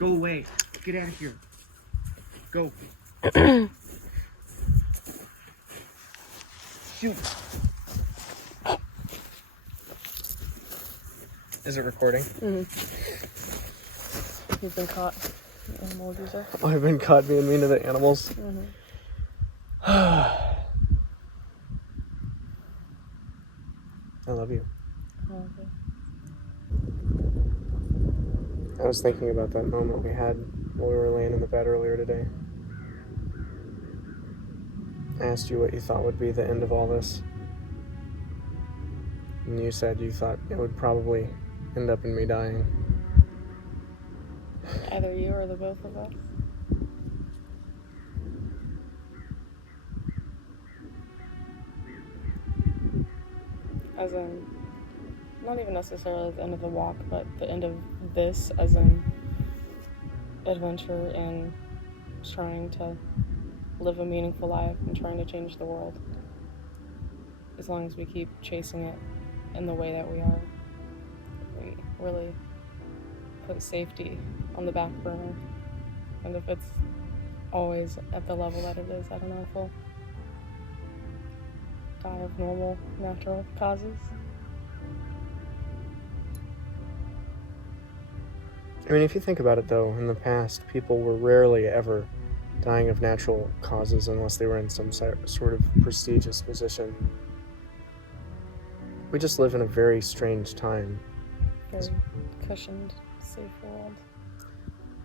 Go away. Get out of here. Go. Shoot. Is it recording? Mm-hmm. You've been caught, animal abuser. Oh, I've been caught being mean to the animals. Mm-hmm. I love you. Okay. I was thinking about that moment we had while we were laying in the bed earlier today. I asked you what you thought would be the end of all this. And you said you thought it would probably end up in me dying. Either you or the both of us. As in, not even necessarily the end of the walk, but the end of this, as in adventure and trying to live a meaningful life and trying to change the world. As long as we keep chasing it in the way that we are, we really put safety on the back burner. And if it's always at the level that it is, I don't know if we'll die of normal, natural causes. I mean, if you think about it, though, in the past, people were rarely ever dying of natural causes unless they were in some sort of prestigious position. We just live in a very strange time. Very cushioned, safe world.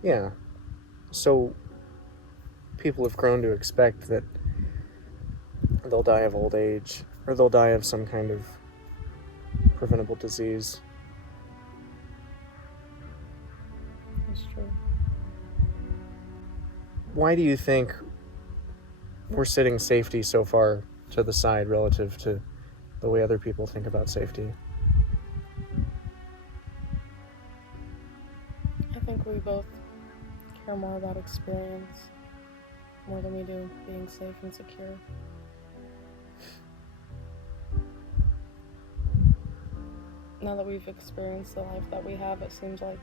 Yeah. So people have grown to expect that they'll die of old age, or they'll die of some kind of preventable disease. That's true. Why do you think we're sitting safety so far to the side relative to the way other people think about safety? I think we both care more about experience more than we do being safe and secure. Now that we've experienced the life that we have, it seems like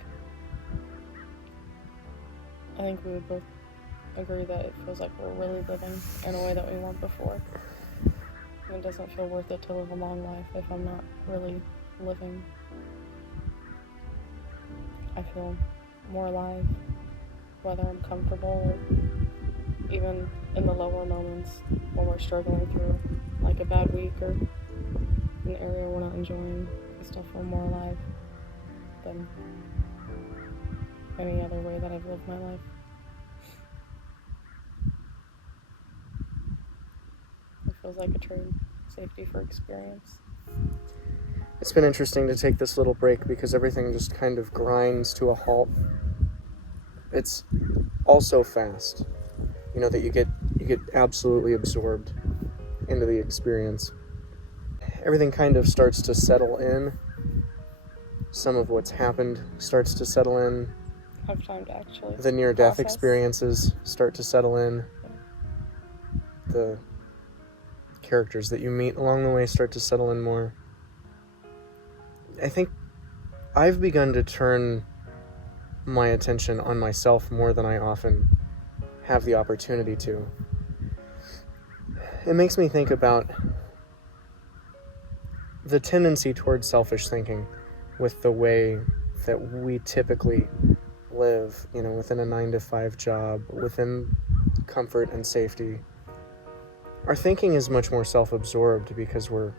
I think we would both agree that it feels like we're really living in a way that we weren't before. And it doesn't feel worth it to live a long life if I'm not really living. I feel more alive, whether I'm comfortable or even in the lower moments when we're struggling through like a bad week or an area we're not enjoying. I still feel more alive than any other way that I've lived my life. It feels like a trade, safety for experience. It's been interesting to take this little break because everything just kind of grinds to a halt. It's all so fast, you know, that you get absolutely absorbed into the experience. Everything kind of starts to settle in. Some of what's happened starts to settle in. Have time to actually The near-death process. experiences start to settle in. The characters that you meet along the way start to settle in more. I think I've begun to turn my attention on myself more than I often have the opportunity to. It makes me think about the tendency towards selfish thinking with the way that we typically live, you know, within a 9-to-5 job, within comfort and safety. Our thinking is much more self-absorbed because we're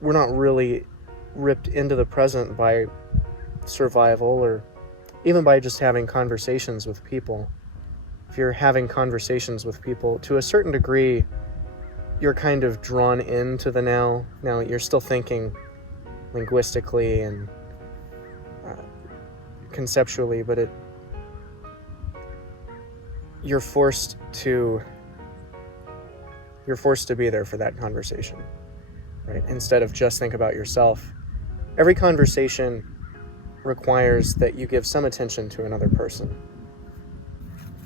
not really ripped into the present by survival or even by just having conversations with people. If you're having conversations with people, to a certain degree, you're kind of drawn into the now. Now, you're still thinking linguistically and conceptually, but you're forced to be there for that conversation, right? Instead of just think about yourself. Every conversation requires that you give some attention to another person.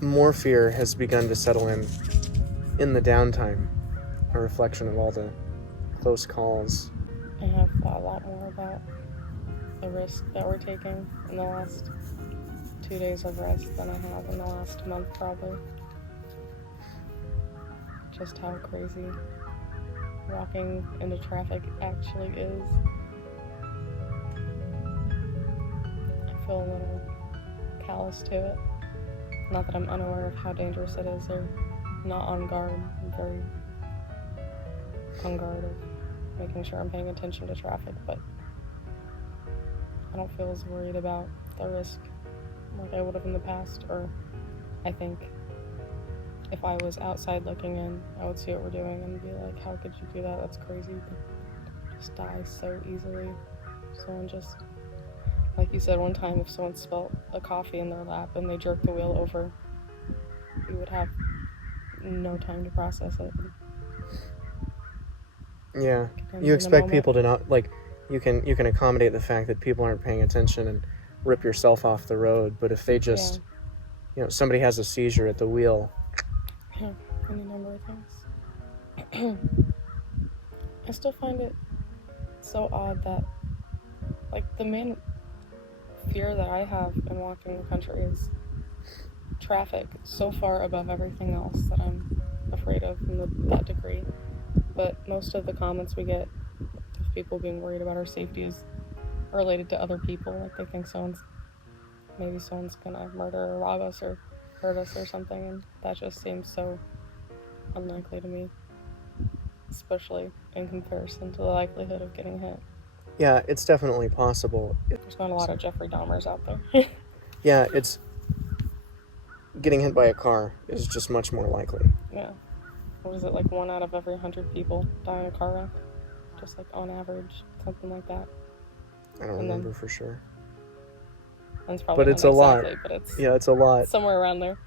More fear has begun to settle in the downtime, a reflection of all the close calls. I have thought a lot more about the risk that we're taking in the last 2 days of rest than I have in the last month, probably. Just how crazy walking into traffic actually is. I feel a little callous to it. Not that I'm unaware of how dangerous it is or not on guard. I'm very on guard of making sure I'm paying attention to traffic, but I don't feel as worried about the risk like I would have in the past. Or I think if I was outside looking in, I would see what we're doing and be like, how could you do that? That's crazy. But just die so easily. Someone just, like you said one time, if someone spilled a coffee in their lap and they jerked the wheel over, you would have no time to process it. Yeah, you expect people to not, like, you can accommodate the fact that people aren't paying attention and rip yourself off the road, but if they just, somebody has a seizure at the wheel. Yeah, any number of things. I still find it so odd that, like, the main fear that I have in walking the country is traffic, so far above everything else that I'm afraid of in that degree. But most of the comments we get of people being worried about our safety is related to other people. Like, they think someone's gonna murder or rob us or hurt us or something, and that just seems so unlikely to me, especially in comparison to the likelihood of getting hit. Yeah, it's definitely possible. There's not a lot of Jeffrey Dahmers out there. Yeah, it's getting hit by a car is just much more likely. Yeah. What is it, like 1 out of every 100 people die in a car wreck? Just like on average, something like that. I don't remember for sure. And it's probably but it's a lot. But it's a lot. Somewhere around there.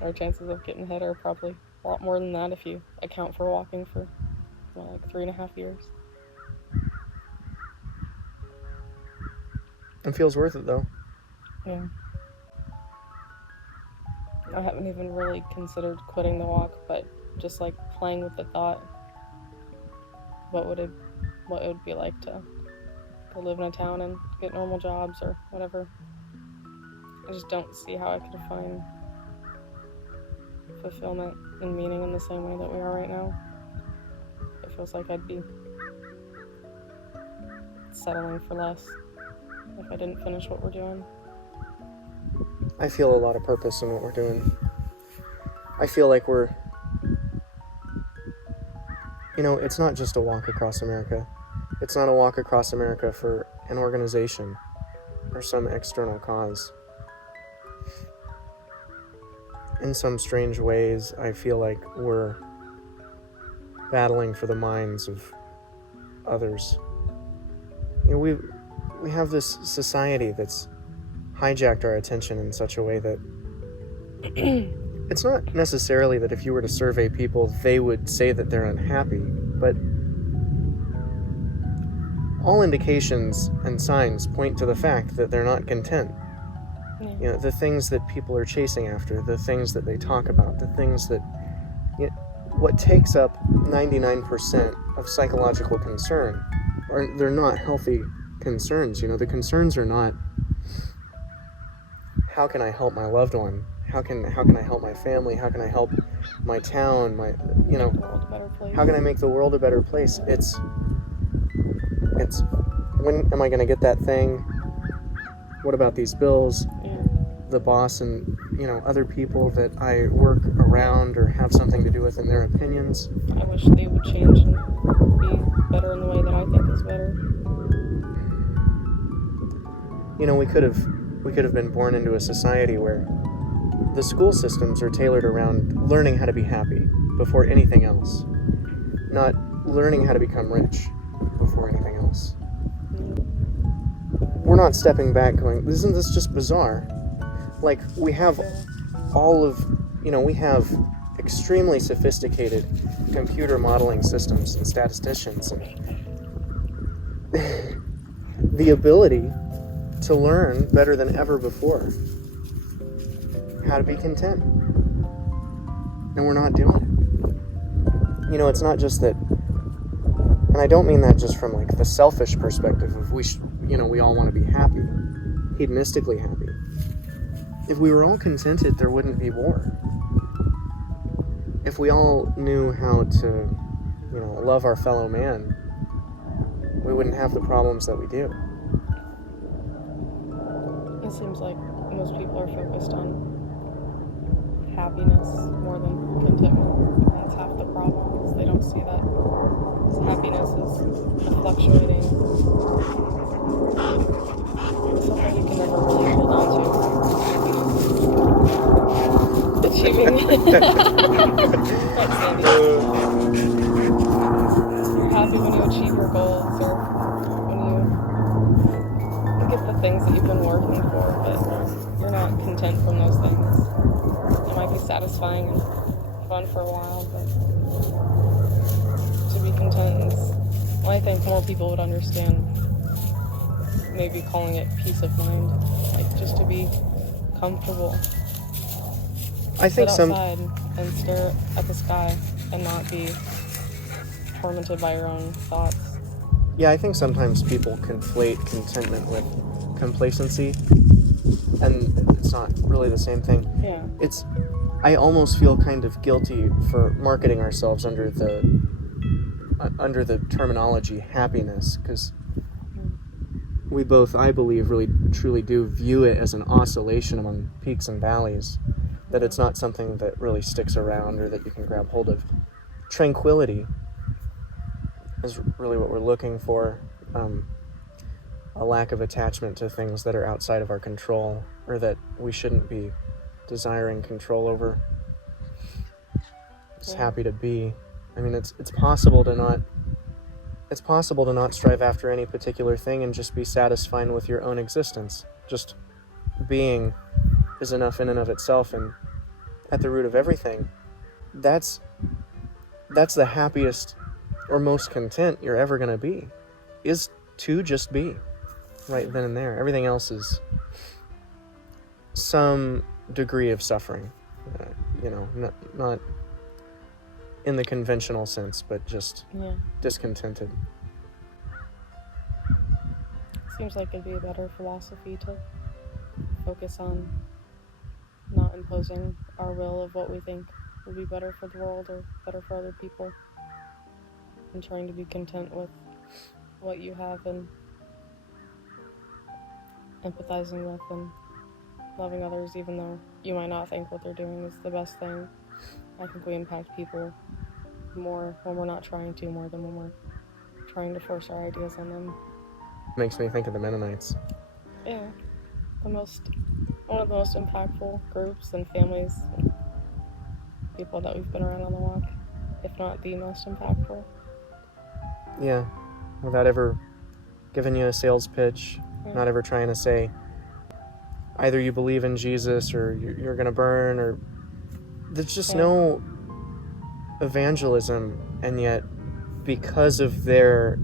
Our chances of getting hit are probably a lot more than that if you account for walking for like 3.5 years. It feels worth it though. Yeah. I haven't even really considered quitting the walk, but just like playing with the thought, what it would be like to live in a town and get normal jobs or whatever. I just don't see how I could find fulfillment and meaning in the same way that we are right now. It feels like I'd be settling for less if I didn't finish what we're doing. I feel a lot of purpose in what we're doing. I feel like we're, it's not just a walk across America. It's not a walk across America for an organization or some external cause. In some strange ways, I feel like we're battling for the minds of others. We have this society that's hijacked our attention in such a way that it's not necessarily that if you were to survey people, they would say that they're unhappy, but all indications and signs point to the fact that they're not content. Yeah. The things that people are chasing after, the things that they talk about, the things that, what takes up 99% of psychological concern, they're not healthy concerns. The concerns are not, how can I help my loved one? How can I help my family? How can I help my town? Make the world a better place. How can I make the world a better place? It's when am I going to get that thing? What about these bills? Yeah. The boss and other people that I work around or have something to do with in their opinions. I wish they would change and be better in the way that I think is better. We could have been born into a society where the school systems are tailored around learning how to be happy before anything else, not learning how to become rich before anything else. We're not stepping back going, isn't this just bizarre? Like, we have we have extremely sophisticated computer modeling systems and statisticians and the ability to learn better than ever before how to be content. And we're not doing it. It's not just that, and I don't mean that just from like the selfish perspective of we all want to be happy, hedonistically happy. if we were all contented, there wouldn't be war. If we all knew how to, love our fellow man, we wouldn't have the problems that we do. It seems like most people are focused on happiness more than contentment. That's half the problem, is they don't see that happiness is a fluctuating, something you can never really hold on to. Achieving. Like Sandy. You're happy when you achieve your goals, or when you get the things that you've been working for, but you're not content from those things. It might be satisfying and fun for a while, but to be content is, well, I think more people would understand maybe calling it peace of mind, like just to be comfortable. I think sit outside and stare at the sky and not be tormented by your own thoughts. Yeah, I think sometimes people conflate contentment with complacency, and it's not really the same thing. Yeah. I almost feel kind of guilty for marketing ourselves under the terminology happiness, because we both, I believe, really truly do view it as an oscillation among peaks and valleys, that it's not something that really sticks around or that you can grab hold of. Tranquility is really what we're looking for, a lack of attachment to things that are outside of our control, or that we shouldn't be desiring control over. Just happy to be. I mean, it's possible to not strive after any particular thing and just be satisfied with your own existence. Just being is enough in and of itself, and at the root of everything, that's the happiest or most content you're ever going to be, is to just be right then and there. Everything else is some degree of suffering, not in the conventional sense, but just discontented. Seems like it'd be a better philosophy to focus on not imposing our will of what we think will be better for the world or better for other people, and trying to be content with what you have and empathizing with and loving others, even though you might not think what they're doing is the best thing. I think we impact people more when we're not trying to, more than when we're trying to force our ideas on them. Makes me think of the Mennonites. Yeah, one of the most impactful groups and families and people that we've been around on the walk, if not the most impactful. Yeah, without ever giving you a sales pitch, not ever trying to say either you believe in Jesus or you're going to burn, or there's just no evangelism, and yet because of their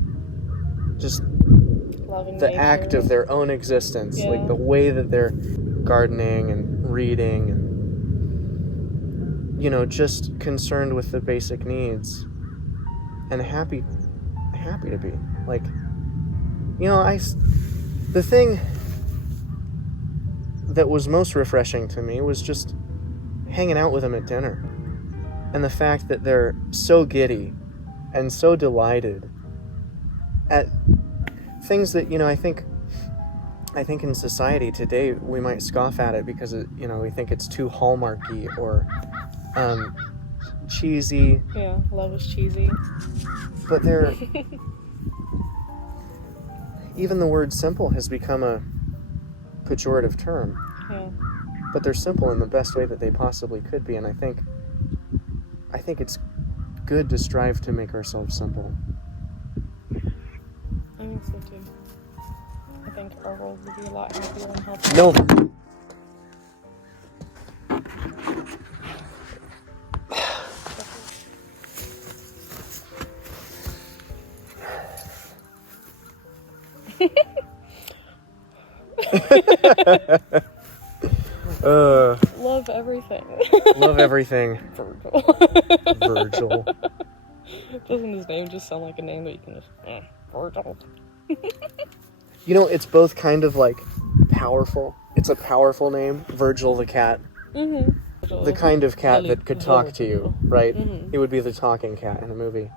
just loving the nature. Act of their own existence, like the way that they're gardening and reading and just concerned with the basic needs and happy to be, like, the thing that was most refreshing to me was just hanging out with them at dinner, and the fact that they're so giddy and so delighted at things that, I think in society today we might scoff at it because we think it's too hallmarky or cheesy. Yeah, love is cheesy. But they're even the word simple has become a pejorative term. Yeah. But they're simple in the best way that they possibly could be, and I think it's good to strive to make ourselves simple. I think so too. I think our world would be a lot happier and healthier. No. Love everything. Love everything. Virgil. Doesn't his name just sound like a name that you can just... Virgil. It's both kind of like powerful it's a powerful name, Virgil the cat. Mm-hmm. The kind of cat that could talk to you, Virgil. right? Mm-hmm. He would be the talking cat in a movie.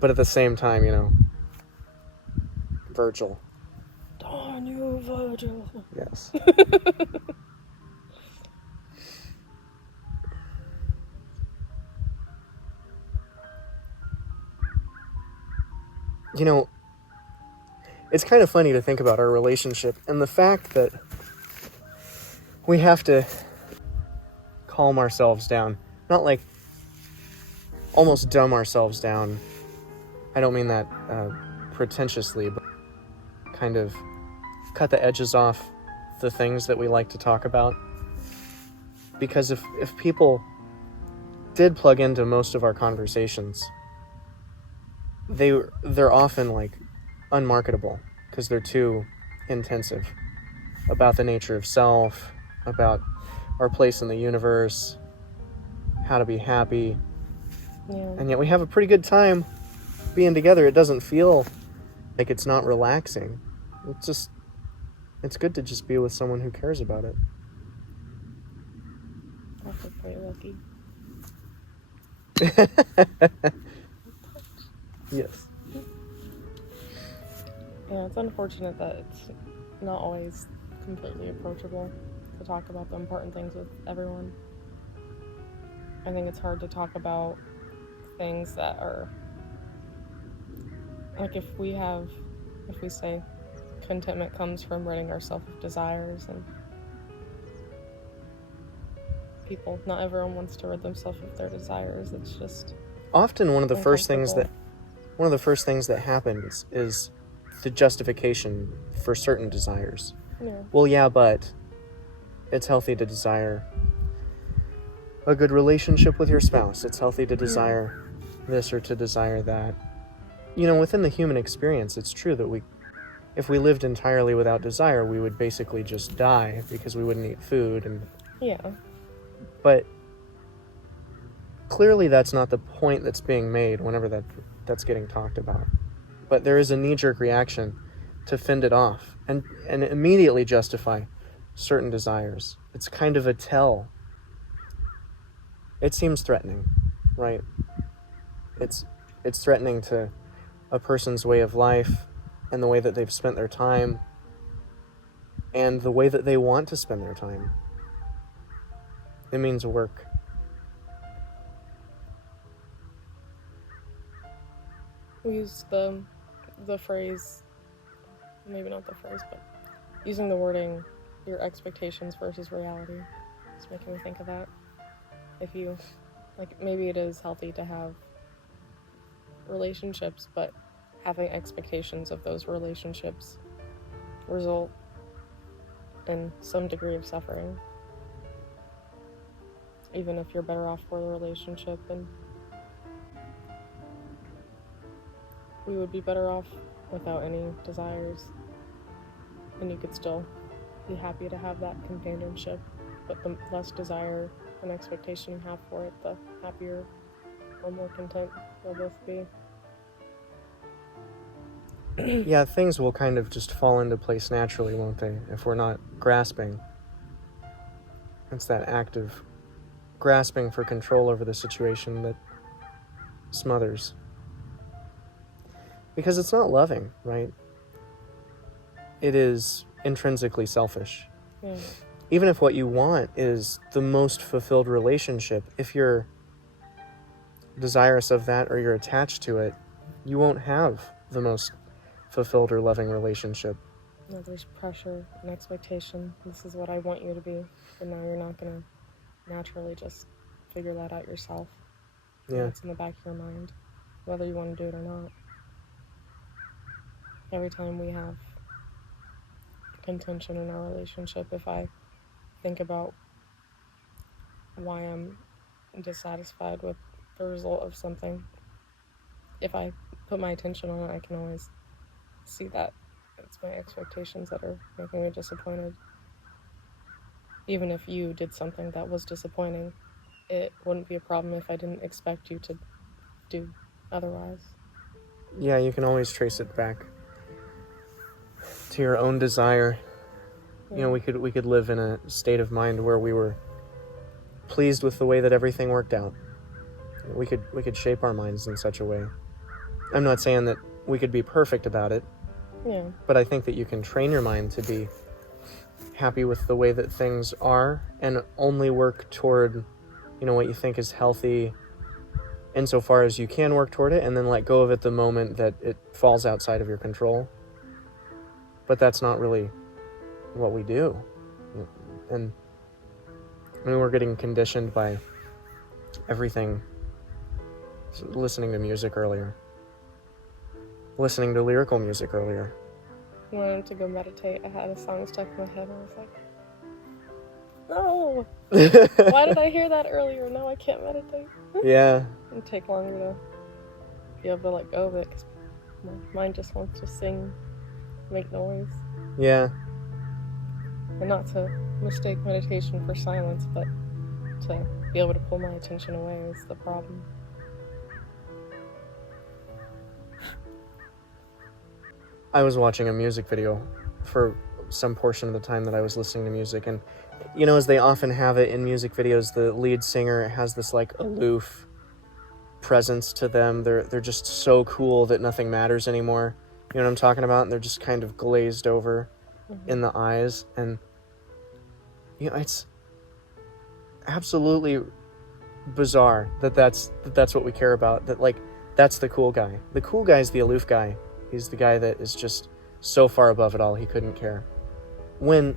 But at the same time, Virgil. Darn you, Virgil. Yes. It's kind of funny to think about our relationship and the fact that we have to calm ourselves down. Not like almost dumb ourselves down. I don't mean that pretentiously, but kind of cut the edges off the things that we like to talk about. Because if people did plug into most of our conversations, they're often like unmarketable because they're too intensive about the nature of self, about our place in the universe, how to be happy. Yeah. And yet we have a pretty good time being together. It doesn't feel like it's not relaxing. It's good to just be with someone who cares about it. I feel pretty lucky. Yes. Yeah, it's unfortunate that it's not always completely approachable to talk about the important things with everyone. I think it's hard to talk about things that are like if we say contentment comes from ridding ourselves of desires, and not everyone wants to rid themselves of their desires. It's just Often one of the first things that happens is the justification for certain desires. Yeah. Well, yeah, but it's healthy to desire a good relationship with your spouse. It's healthy to desire this or to desire that. Within the human experience, it's true that if we lived entirely without desire, we would basically just die because we wouldn't eat food. But clearly that's not the point that's being made whenever that's getting talked about. But there is a knee-jerk reaction to fend it off and immediately justify certain desires. It's kind of a tell. It seems threatening, right? It's threatening to a person's way of life and the way that they've spent their time and the way that they want to spend their time. It means work. We use the phrase, maybe not the phrase, but using the wording, your expectations versus reality. It's making me think of that. If you, maybe it is healthy to have relationships, but having expectations of those relationships result in some degree of suffering. Even if you're better off for the relationship, and we would be better off without any desires, and you could still be happy to have that companionship, but the less desire and expectation you have for it, the happier or more content you'll both be. Yeah, things will kind of just fall into place naturally, won't they, if we're not grasping. It's that act of grasping for control over the situation that smothers. Because it's not loving, right? It is intrinsically selfish. Yeah. Even if what you want is the most fulfilled relationship, if you're desirous of that or you're attached to it, you won't have the most fulfilled or loving relationship. No, there's pressure and expectation. This is what I want you to be, but now you're not going to naturally just figure that out yourself. Yeah. It's in the back of your mind, whether you want to do it or not. Every time we have contention in our relationship, if I think about why I'm dissatisfied with the result of something, if I put my attention on it, I can always see that it's my expectations that are making me disappointed. Even if you did something that was disappointing, it wouldn't be a problem if I didn't expect you to do otherwise. Yeah, you can always trace it back to your own desire You know, we could live in a state of mind where we were pleased with the way that everything worked out. We could shape our minds in such a way. I'm not saying that we could be perfect about it. Yeah. But I think that you can train your mind to be happy with the way that things are and only work toward, you know, what you think is healthy insofar as you can work toward it, and then let go of it the moment that it falls outside of your control. But that's not really what we do. And I mean, we're getting conditioned by everything. Listening to music earlier. Listening to lyrical music earlier. When I wanted to go meditate, I had a song stuck in my head, and I was like, no! Why did I hear that earlier? No, I can't meditate. Yeah. It'd take longer to be able to let go of it, because my mind just wants to sing, make noise. Yeah. And not to mistake meditation for silence, but to be able to pull my attention away is the problem. I was watching a music video for some portion of the time that I was listening to music, and you know, as they often have it in music videos, the lead singer has this like aloof presence to them. They're just so cool that nothing matters anymore. You know what I'm talking about? And they're just kind of glazed over in the eyes, and you know, it's absolutely bizarre that's what we care about. That like that's the cool guy. The cool guy's the aloof guy. He's the guy that is just so far above it all, he couldn't care. When,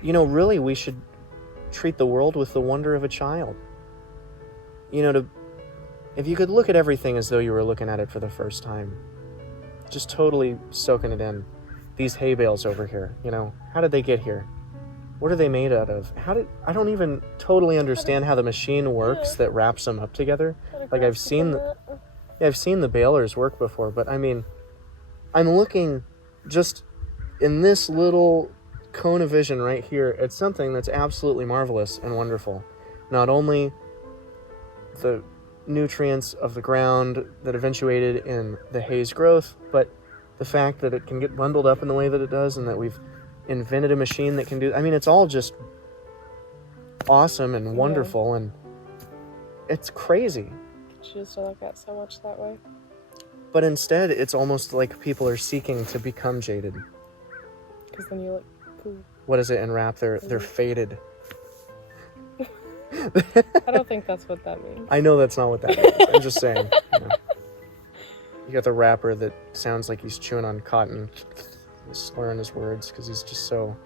you know, really we should treat the world with the wonder of a child. You know, if you could look at everything as though you were looking at it for the first time, just totally soaking it in. These hay bales over here, you know, how did they get here? What are they made out of? I don't even totally understand how the machine works that wraps them up together. Like I've seen the balers work before, but I mean, I'm looking just in this little cone of vision right here at something that's absolutely marvelous and wonderful. Not only the nutrients of the ground that eventuated in the hay's growth, but the fact that it can get bundled up in the way that it does, and that we've invented a machine that can do. I mean, it's all just awesome and wonderful, and it's crazy. You used to look at so much that way. But instead, it's almost like people are seeking to become jaded. Because then you look cool. What is it in rap? They're faded. I don't think that's what that means. I know that's not what that means. I'm just saying. You know. You got the rapper that sounds like he's chewing on cotton, slurring his words because he's just so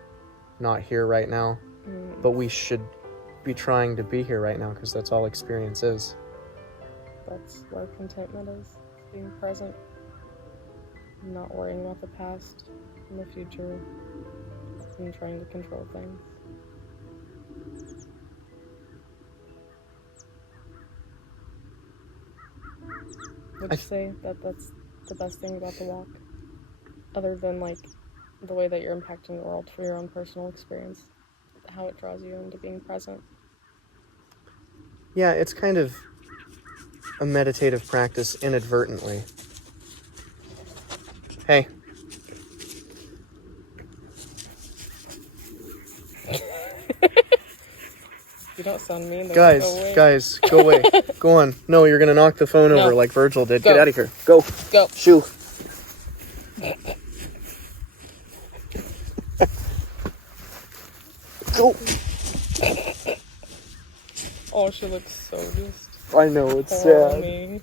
not here right now. But we should be trying to be here right now because that's all experience is. That's where contentment is. Being present. Not worrying about the past and the future. And trying to control things. Would you say that that's the best thing about the walk? Other than, like, the way that you're impacting the world for your own personal experience? How it draws you into being present? Yeah, it's kind of a meditative practice inadvertently. Hey. You don't sound mean. Guys, go away. Go on. No, you're gonna knock the phone over like Virgil did. Go. Get out of here. Go. Go. Shoo. Go. Oh, she looks so just... I know, it's sad. Me.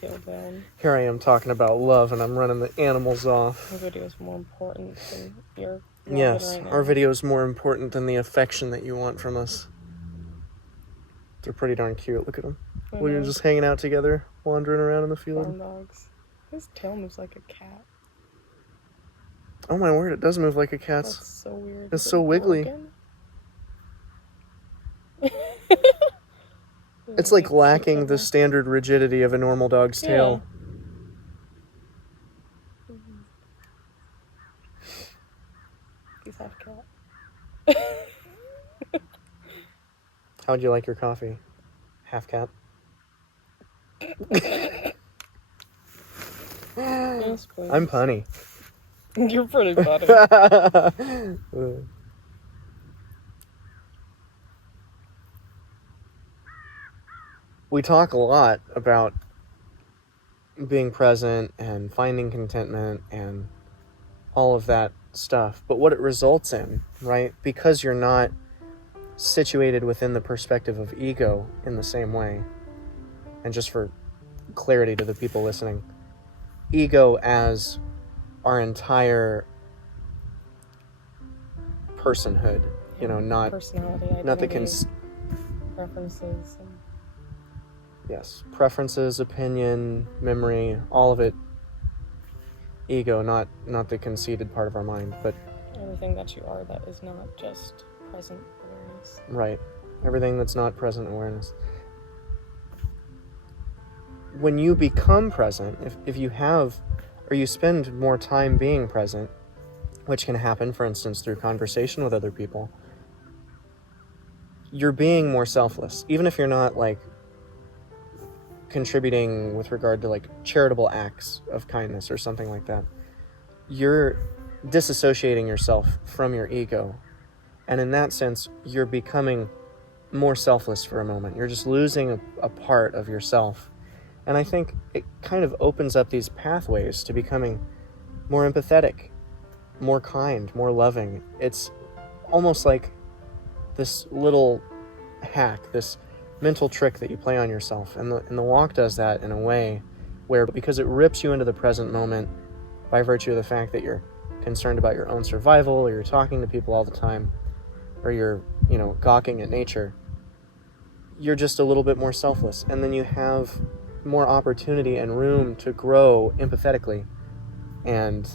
Tail down. Here I am talking about love, and I'm running the animals off. Our video is more important than your... Yes, right now. our video is more important than the affection that you want from us. They're pretty darn cute. Look at them. We were just hanging out together, wandering around in the field. Farm dogs. His tail moves like a cat. Oh my word, it does move like a cat's. That's so weird. It's so wiggly. It's like lacking the standard rigidity of a normal dog's tail. He's half cat. How'd you like your coffee? Half cat? Yes, please. I'm punny. You're pretty funny. we talk a lot about being present and finding contentment and all of that stuff, but what it results in, right? Because you're not situated within the perspective of ego in the same way, and just for clarity to the people listening, ego as our entire personhood, not personality, not the identity, preferences. Yes, preferences, opinion, memory, all of it. Ego, not the conceited part of our mind, but everything that you are that is not just present awareness. Right. Everything that's not present awareness. When you become present, if you have, or you spend more time being present, which can happen, for instance, through conversation with other people, you're being more selfless. Even if you're not, like, contributing with regard to, like, charitable acts of kindness or something like that, you're disassociating yourself from your ego. And in that sense, you're becoming more selfless for a moment. You're just losing a part of yourself. And I think it kind of opens up these pathways to becoming more empathetic, more kind, more loving. It's almost like this little hack, this mental trick that you play on yourself. And the walk does that in a way where, because it rips you into the present moment by virtue of the fact that you're concerned about your own survival, or you're talking to people all the time, or you're, gawking at nature, you're just a little bit more selfless. And then you have more opportunity and room to grow empathetically and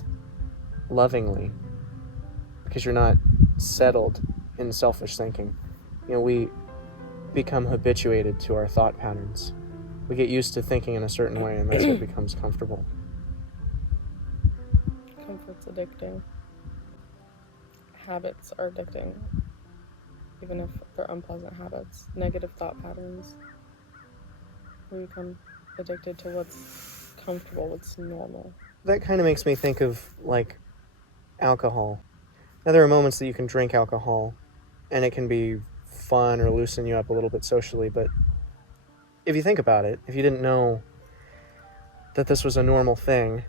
lovingly, because you're not settled in selfish thinking. We become habituated to our thought patterns. We get used to thinking in a certain way, and that's what becomes comfortable. Comfort's addicting. Habits are addicting, even if they're unpleasant habits. Negative thought patterns. We become addicted to what's comfortable, what's normal. That kind of makes me think of, like, alcohol. Now, there are moments that you can drink alcohol, and it can be fun or loosen you up a little bit socially, but if you think about it, if you didn't know that this was a normal thing,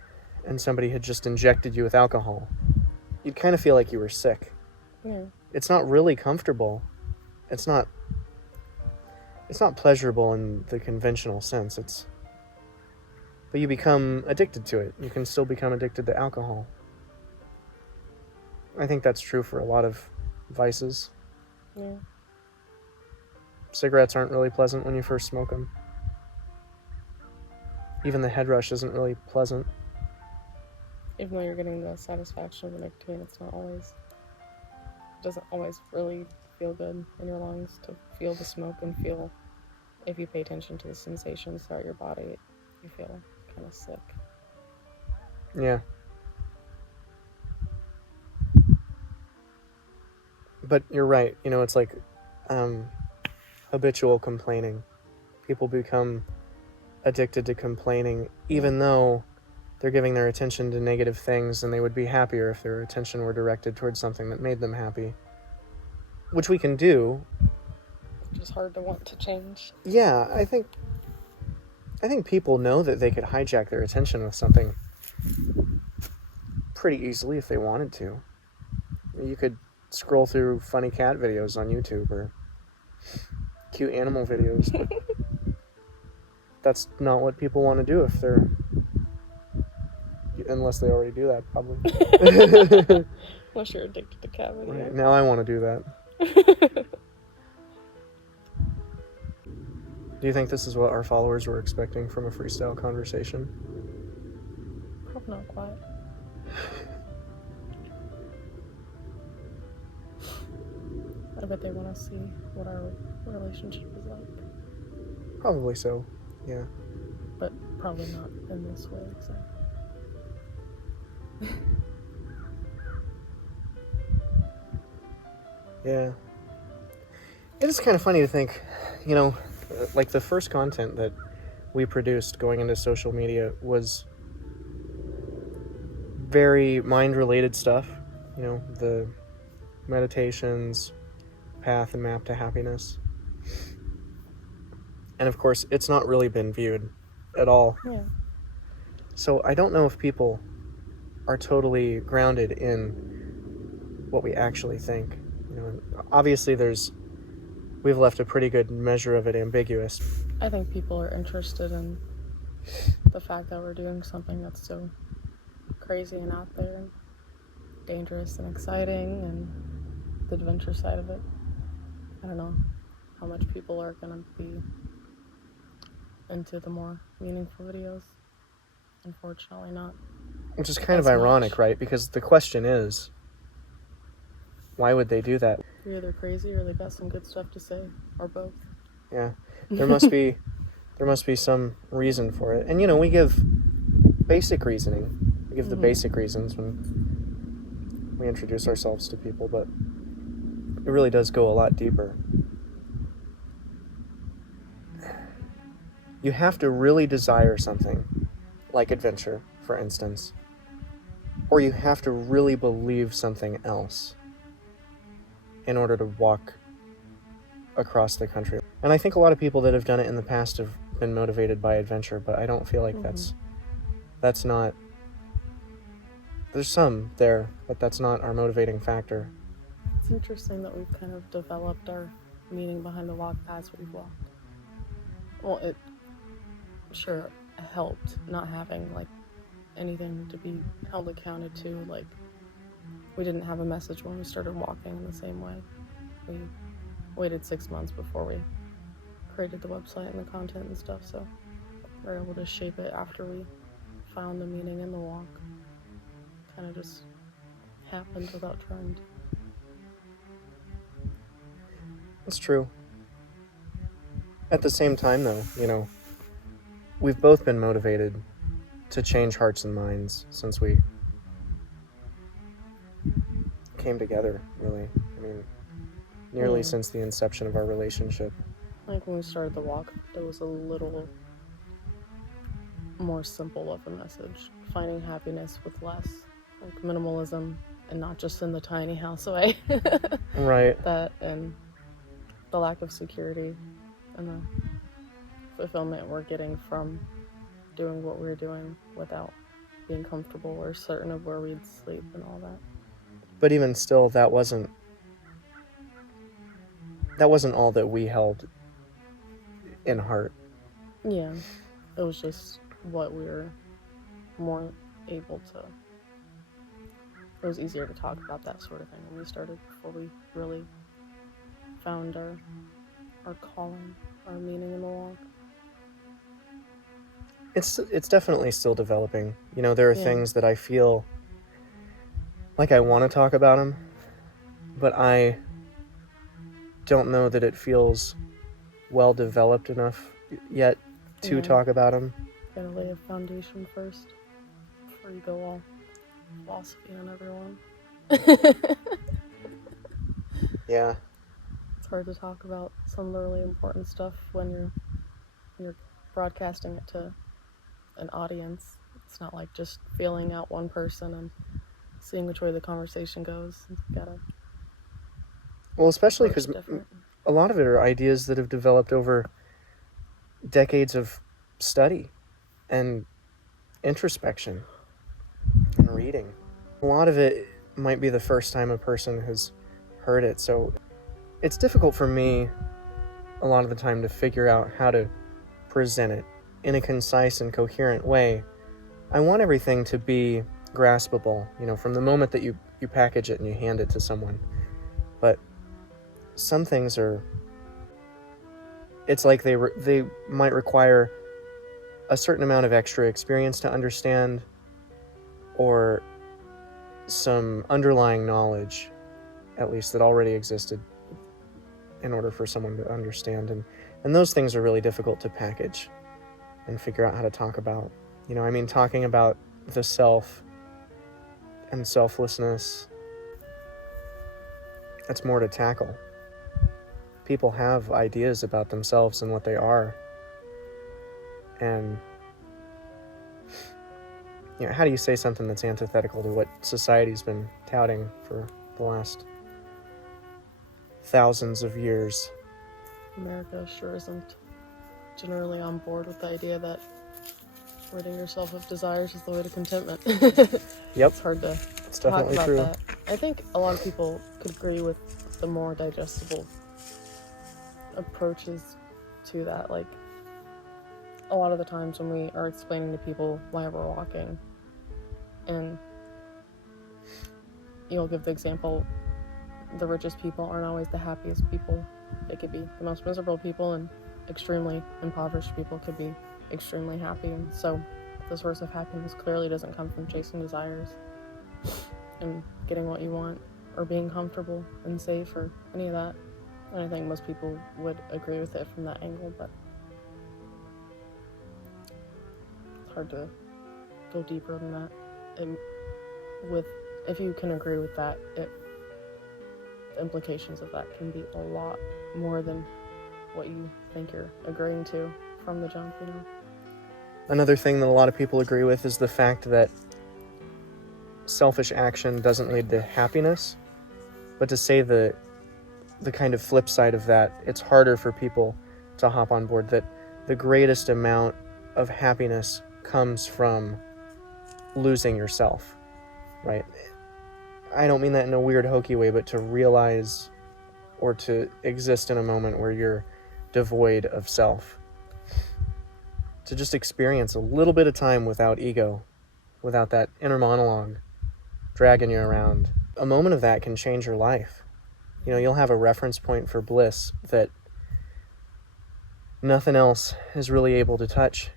and somebody had just injected you with alcohol, you'd kind of feel like you were sick. Yeah. It's not really comfortable. It's not pleasurable in the conventional sense. But you become addicted to it. You can still become addicted to alcohol. I think that's true for a lot of vices. Yeah. Cigarettes aren't really pleasant when you first smoke them. Even the head rush isn't really pleasant. Even though you're getting the satisfaction of the nicotine, it doesn't always really feel good in your lungs to feel the smoke and feel, if you pay attention to the sensations throughout your body, you feel kind of sick. Yeah. But you're right. It's like habitual complaining. People become addicted to complaining, even though they're giving their attention to negative things, and they would be happier if their attention were directed towards something that made them happy. Which we can do. It's just hard to want to change. Yeah, I think people know that they could hijack their attention with something pretty easily if they wanted to. You could scroll through funny cat videos on YouTube or cute animal videos, but that's not what people want to do unless they already do that, probably. Unless you're addicted to cat videos. Right, now I want to do that. Do you think this is what our followers were expecting from a freestyle conversation? Probably not quite. I bet they want to see what our relationship is like. Probably so, yeah. But probably not in this way, so. Yeah. It is kind of funny to think, like the first content that we produced going into social media was very mind-related stuff. The meditations, path and map to happiness. And of course, it's not really been viewed at all. Yeah. So I don't know if people are totally grounded in what we actually think. Obviously we've left a pretty good measure of it ambiguous. I think people are interested in the fact that we're doing something that's so crazy and out there and dangerous and exciting, and the adventure side of it. I don't know how much people are going to be into the more meaningful videos. Unfortunately not. Which is kind of as ironic, much. right? Because the question is, why would they do that? They're either crazy or they got some good stuff to say, or both. Yeah, there must be some reason for it. And we give basic reasoning. We give the basic reasons when we introduce ourselves to people, but it really does go a lot deeper. You have to really desire something, like adventure, for instance, or you have to really believe something else in order to walk across the country. And I think a lot of people that have done it in the past have been motivated by adventure, but I don't feel like that's not... There's some there, but that's not our motivating factor. It's interesting that we've kind of developed our meaning behind the walk as we've walked. Well, it sure helped not having like anything to be held accounted to. Like, we didn't have a message when we started walking in the same way. We waited 6 months before we created the website and the content and stuff, so we were able to shape it after we found the meaning in the walk. Kind of just happened without trying to. That's true. At the same time, though, we've both been motivated to change hearts and minds since we came together, really. Nearly since the inception of our relationship. Like, when we started the walk, it was a little more simple of a message. Finding happiness with less. Like, minimalism, and not just in the tiny house way. Right. That, and the lack of security and the fulfillment we're getting from doing what we're doing without being comfortable or certain of where we'd sleep and all that. But even still, that wasn't all that we held in heart. Yeah, it was just what we were more able to... It was easier to talk about that sort of thing when we started, before we really found our calling, our meaning in the walk. It's definitely still developing. There are things that I feel like I want to talk about them, but I don't know that it feels well developed enough yet to talk about them. Gotta lay a foundation first before you go all philosophy on everyone. Yeah. It's hard to talk about some of the really important stuff when you're broadcasting it to an audience. It's not like just feeling out one person and seeing which way the conversation goes. You gotta... Well, especially because a lot of it are ideas that have developed over decades of study and introspection and reading. A lot of it might be the first time a person has heard it, so it's difficult for me a lot of the time to figure out how to present it in a concise and coherent way. I want everything to be graspable, from the moment that you package it and you hand it to someone. But some things it's like they might require a certain amount of extra experience to understand, or some underlying knowledge, at least, that already existed in order for someone to understand. And those things are really difficult to package and figure out how to talk about. Talking about the self and selflessness, that's more to tackle. People have ideas about themselves and what they are. And how do you say something that's antithetical to what society's been touting for the last thousands of years? America sure isn't generally on board with the idea that ridding yourself of desires is the way to contentment. Yep. It's hard to It's talk definitely about true. that. I think a lot of people could agree with the more digestible approaches to that. Like, a lot of the times when we are explaining to people why we're walking, and you'll give the example, the richest people aren't always the happiest people. They could be the most miserable people, and extremely impoverished people could be extremely happy. And so the source of happiness clearly doesn't come from chasing desires and getting what you want, or being comfortable and safe, or any of that. And I think most people would agree with it from that angle, but it's hard to go deeper than that. And if you can agree with that, the implications of that can be a lot more than what you think you're agreeing to from the jump, you know? Another thing that a lot of people agree with is the fact that selfish action doesn't lead to happiness, but to say the kind of flip side of that, it's harder for people to hop on board, that the greatest amount of happiness comes from losing yourself, right? I don't mean that in a weird hokey way, but to realize or to exist in a moment where you're devoid of self. To just experience a little bit of time without ego, without that inner monologue dragging you around. A moment of that can change your life. You know, you'll have a reference point for bliss that nothing else is really able to touch.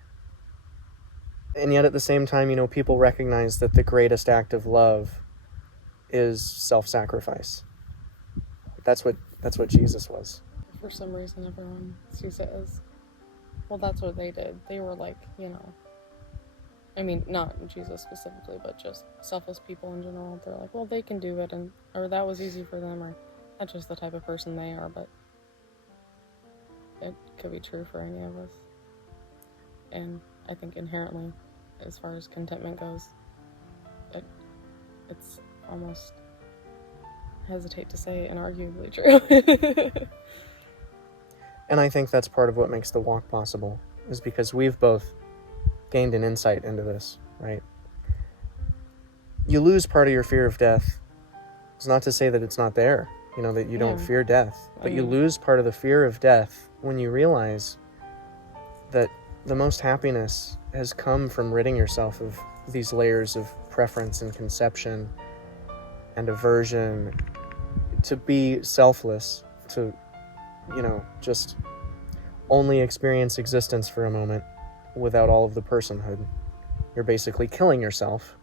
And yet at the same time, you know, people recognize that the greatest act of love is self-sacrifice. That's what Jesus was. For some reason, everyone sees it as, well, that's what they did. They were like, you know, I mean, not Jesus specifically, but just selfless people in general. They're like, well, they can do it, or that was easy for them, or that's just the type of person they are. But it could be true for any of us. And I think inherently, as far as contentment goes, it's almost, hesitate to say, inarguably true. And I think that's part of what makes the walk possible, is because we've both gained an insight into this, right? You lose part of your fear of death. It's not to say that it's not there, you know, that you don't fear death, but you lose part of the fear of death when you realize that the most happiness has come from ridding yourself of these layers of preference and conception and aversion, to be selfless, to, you know, just only experience existence for a moment without all of the personhood. You're basically killing yourself.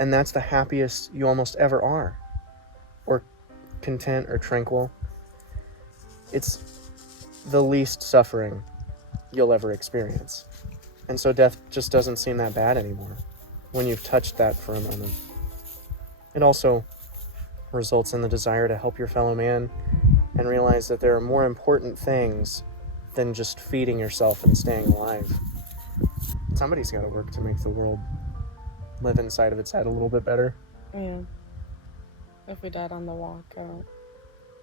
And that's the happiest you almost ever are, or content or tranquil. It's the least suffering you'll ever experience. And so death just doesn't seem that bad anymore when you've touched that for a moment. It also results in the desire to help your fellow man and realize that there are more important things than just feeding yourself and staying alive. Somebody's got to work to make the world live inside of its head a little bit better. Yeah. If we died on the walk,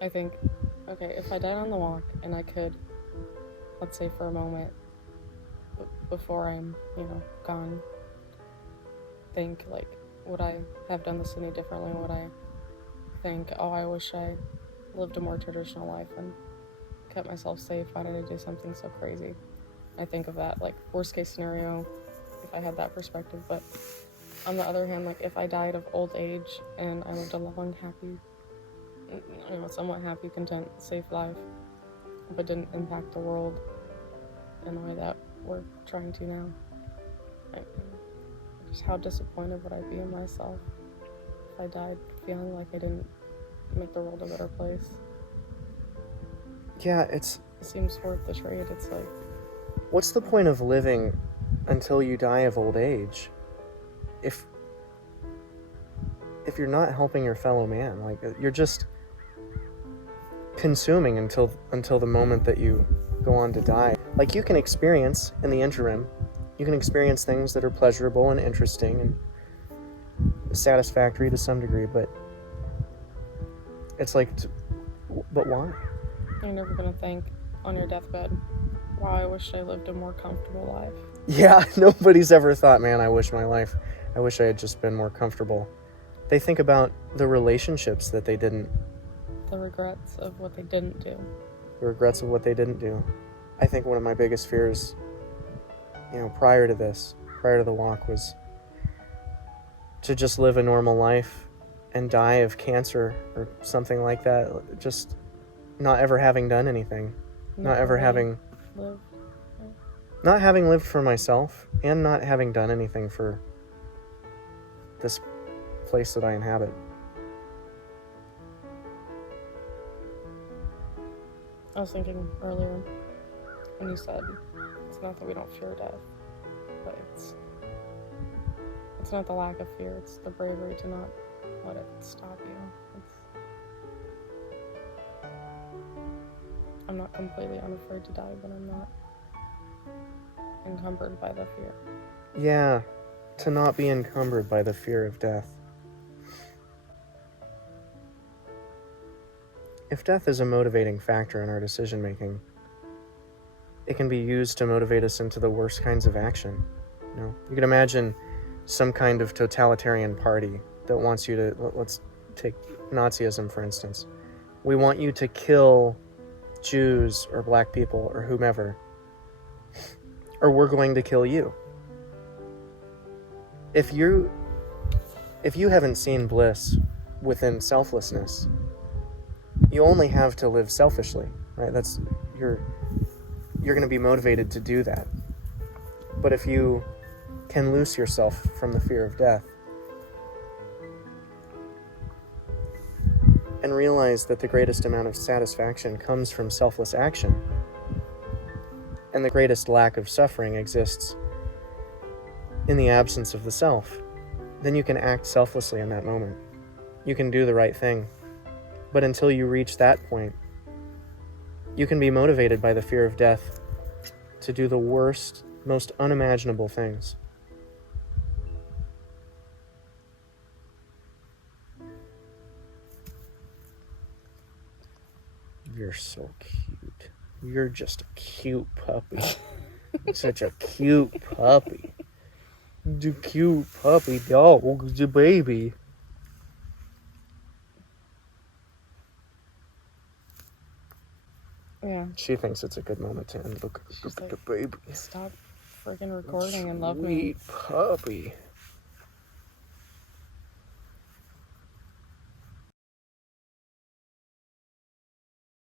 I think, okay, if I died on the walk and I could, let's say for a moment, before I'm, you know, gone, think, like, would I have done this any differently? Would I think, oh, I wish I lived a more traditional life and kept myself safe? Why did I do something so crazy? I think of that, like, worst case scenario, if I had that perspective. But on the other hand, like, if I died of old age and I lived a long, happy, you know, somewhat happy, content, safe life, but didn't impact the world in the way that we're trying to now, just how disappointed would I be in myself if I died feeling like I didn't make the world a better place? Yeah, it seems worth the trade. It's like, what's the point of living until you die of old age if you're not helping your fellow man? Like, you're just consuming until the moment that you go on to die. Like, you can experience in the interim, you can experience things that are pleasurable and interesting and satisfactory to some degree, but it's like, but why? You're never gonna think on your deathbed, Wow, I wish I lived a more comfortable life. Yeah, nobody's ever thought, man, I wish I had just been more comfortable. They think about the relationships that they didn't. The regrets of what they didn't do. The regrets of what they didn't do. I think one of my biggest fears, prior to the walk, was to just live a normal life and die of cancer or something like that. Just not ever having done anything. Not ever having lived. Not having lived for myself and not having done anything for this place that I inhabit. I was thinking earlier when you said it's not that we don't fear death, but it's not the lack of fear, it's the bravery to not let it stop you. I'm not completely unafraid to die, but I'm not encumbered by the fear. Yeah, to not be encumbered by the fear of death. If death is a motivating factor in our decision making, it can be used to motivate us into the worst kinds of action. You can imagine some kind of totalitarian party that wants you to, let's take Nazism for instance. We want you to kill Jews or black people or whomever, or we're going to kill you. If you haven't seen bliss within selflessness, you only have to live selfishly, right? You're going to be motivated to do that. But if you can loose yourself from the fear of death and realize that the greatest amount of satisfaction comes from selfless action, and the greatest lack of suffering exists in the absence of the self, then you can act selflessly in that moment. You can do the right thing. But until you reach that point, you can be motivated by the fear of death to do the worst, most unimaginable things. You're so cute. You're just a cute puppy. Such a cute puppy. The cute puppy dog, the baby. Yeah. She thinks it's a good moment to end. Look at the baby. Stop freaking recording and love me. Sweet puppy.